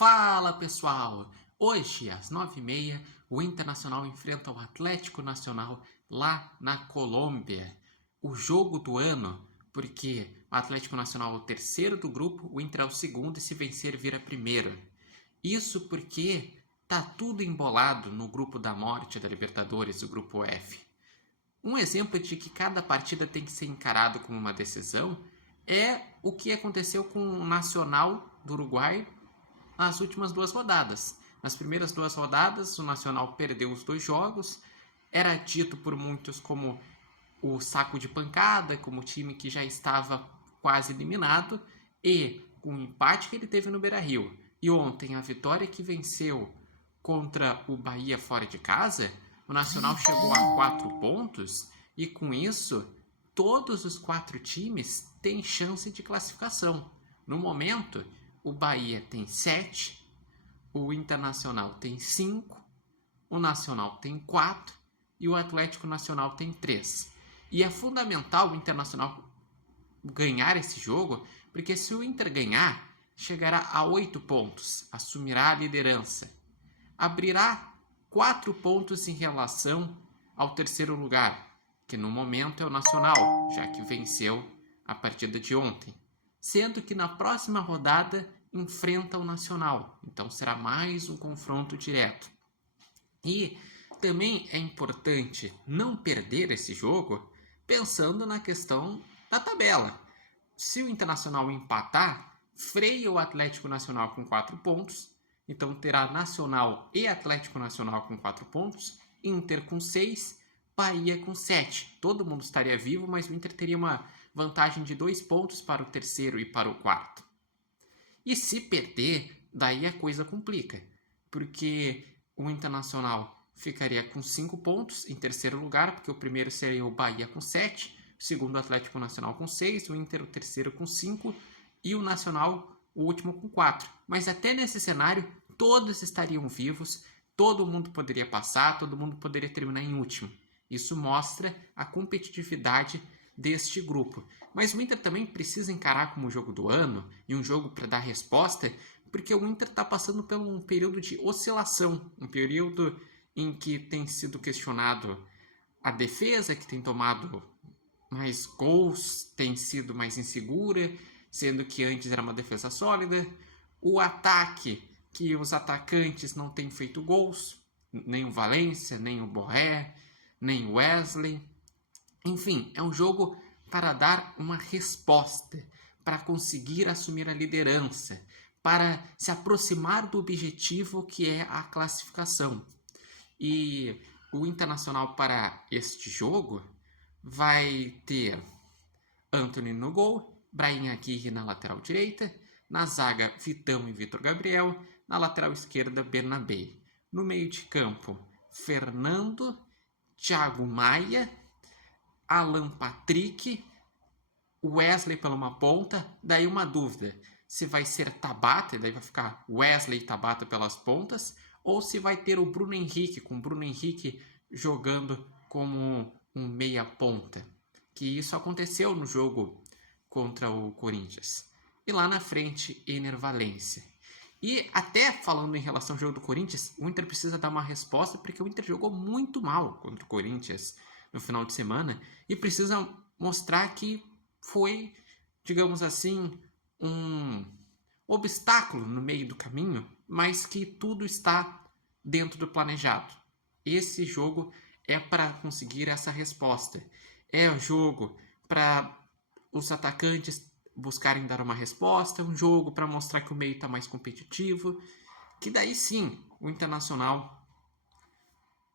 Fala pessoal! Hoje às 9h30 o Internacional enfrenta o Atlético Nacional lá na Colômbia. O jogo do ano, porque o Atlético Nacional é o terceiro do grupo, o Inter é o segundo e se vencer vira primeiro. Isso porque tá tudo embolado no grupo da morte da Libertadores, o grupo F. Um exemplo de que cada partida tem que ser encarado como uma decisão é o que aconteceu com o Nacional do Uruguai nas últimas duas rodadas. Nas primeiras duas rodadas, o Nacional perdeu os dois jogos, era dito por muitos como o saco de pancada, como o time que já estava quase eliminado, e com o empate que ele teve no Beira-Rio, e ontem a vitória que venceu contra o Bahia fora de casa, o Nacional chegou a 4 pontos, e com isso, todos os 4 times têm chance de classificação. No momento, o Bahia tem 7, o Internacional tem 5, o Nacional tem 4 e o Atlético Nacional tem 3. E é fundamental o Internacional ganhar esse jogo, porque se o Inter ganhar, chegará a 8 pontos, assumirá a liderança. Abrirá 4 pontos em relação ao terceiro lugar, que no momento é o Nacional, já que venceu a partida de ontem. Sendo que na próxima rodada enfrenta o Nacional, então será mais um confronto direto. E também é importante não perder esse jogo pensando na questão da tabela. Se o Internacional empatar, freia o Atlético Nacional com 4 pontos, então terá Nacional e Atlético Nacional com 4 pontos, Inter com 6, Bahia com 7. Todo mundo estaria vivo, mas o Inter teria uma vantagem de 2 pontos para o terceiro e para o quarto. E se perder, daí a coisa complica, porque o Internacional ficaria com 5 pontos em terceiro lugar, porque o primeiro seria o Bahia com 7, o segundo o Atlético Nacional com 6, o Inter o terceiro com 5 e o Nacional o último com 4. Mas até nesse cenário, todos estariam vivos, todo mundo poderia passar, todo mundo poderia terminar em último. Isso mostra a competitividade deste grupo. Mas o Inter também precisa encarar como o jogo do ano e um jogo para dar resposta, porque o Inter está passando por um período de oscilação, um período em que tem sido questionado a defesa, que tem tomado mais gols, tem sido mais insegura, sendo que antes era uma defesa sólida. O ataque, que os atacantes não têm feito gols, nem o Valencia, nem o Borré, nem o Wesley. Enfim, é um jogo para dar uma resposta, para conseguir assumir a liderança, para se aproximar do objetivo que é a classificação. E o Internacional para este jogo vai ter Antony no gol, Brahim Aguirre na lateral direita, na zaga Vitão e Vitor Gabriel, na lateral esquerda Bernabé. No meio de campo, Fernando, Thiago Maia, Alan Patrick, Wesley pela uma ponta, daí uma dúvida, se vai ser Tabata, daí vai ficar Wesley e Tabata pelas pontas, ou se vai ter o Bruno Henrique, com o Bruno Henrique jogando como um meia ponta, que isso aconteceu no jogo contra o Corinthians. E lá na frente, Ener Valencia. E até falando em relação ao jogo do Corinthians, o Inter precisa dar uma resposta, porque o Inter jogou muito mal contra o Corinthians no final de semana e precisa mostrar que foi, digamos assim, um obstáculo no meio do caminho, mas que tudo está dentro do planejado. Esse jogo é para conseguir essa resposta. É um jogo para os atacantes buscarem dar uma resposta, um jogo para mostrar que o meio está mais competitivo, que daí sim o Internacional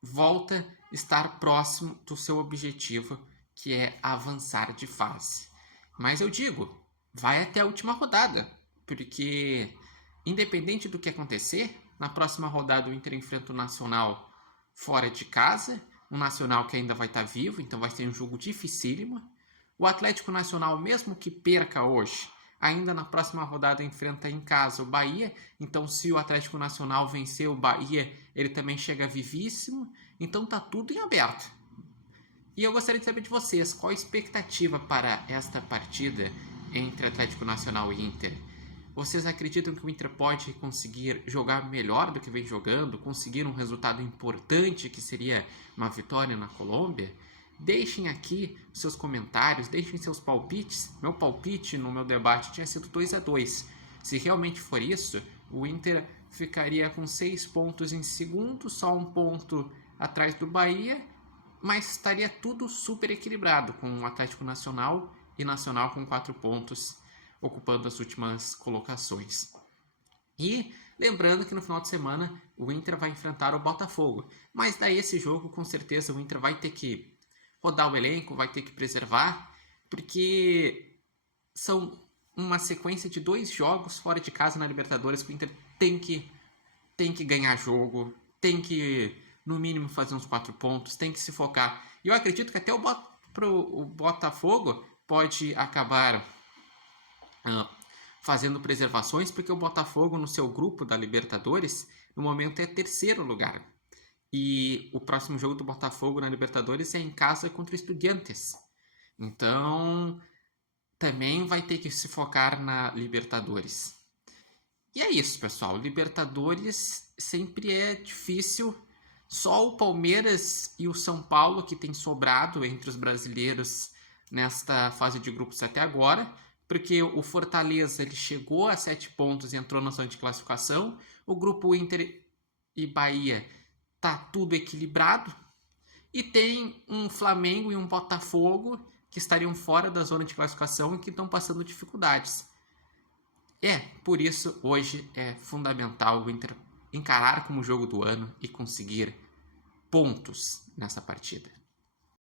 volta a estar próximo do seu objetivo, que é avançar de fase. Mas eu digo, vai até a última rodada, porque independente do que acontecer, na próxima rodada o Inter enfrenta o Nacional fora de casa, um Nacional que ainda vai estar vivo, então vai ser um jogo dificílimo. O Atlético Nacional, mesmo que perca hoje, ainda na próxima rodada enfrenta em casa o Bahia, então se o Atlético Nacional vencer o Bahia, ele também chega vivíssimo, então tá tudo em aberto. E eu gostaria de saber de vocês, qual a expectativa para esta partida entre Atlético Nacional e Inter? Vocês acreditam que o Inter pode conseguir jogar melhor do que vem jogando, conseguir um resultado importante que seria uma vitória na Colômbia? Deixem aqui seus comentários, deixem seus palpites. Meu palpite no meu debate tinha sido 2-2. Se realmente for isso, o Inter ficaria com 6 pontos em segundo, só um ponto atrás do Bahia, mas estaria tudo super equilibrado, com o Atlético Nacional e Nacional com 4 pontos, ocupando as últimas colocações. E lembrando que no final de semana o Inter vai enfrentar o Botafogo, mas daí esse jogo com certeza o Inter vai ter que rodar o elenco, vai ter que preservar, porque são uma sequência de 2 jogos fora de casa na Libertadores que o Inter tem que ganhar jogo, tem que no mínimo fazer uns 4 pontos, tem que se focar. E eu acredito que até o Botafogo pode acabar fazendo preservações, porque o Botafogo no seu grupo da Libertadores no momento é 3º lugar. E o próximo jogo do Botafogo na Libertadores é em casa contra o Estudiantes. Então também vai ter que se focar na Libertadores. E é isso, pessoal. Libertadores sempre é difícil. Só o Palmeiras e o São Paulo que tem sobrado entre os brasileiros nesta fase de grupos até agora, porque o Fortaleza ele chegou a 7 pontos e entrou na zona de classificação. O grupo Inter e Bahia tá tudo equilibrado. E tem um Flamengo e um Botafogo que estariam fora da zona de classificação e que estão passando dificuldades. Por isso, hoje é fundamental o Inter encarar como jogo do ano e conseguir pontos nessa partida.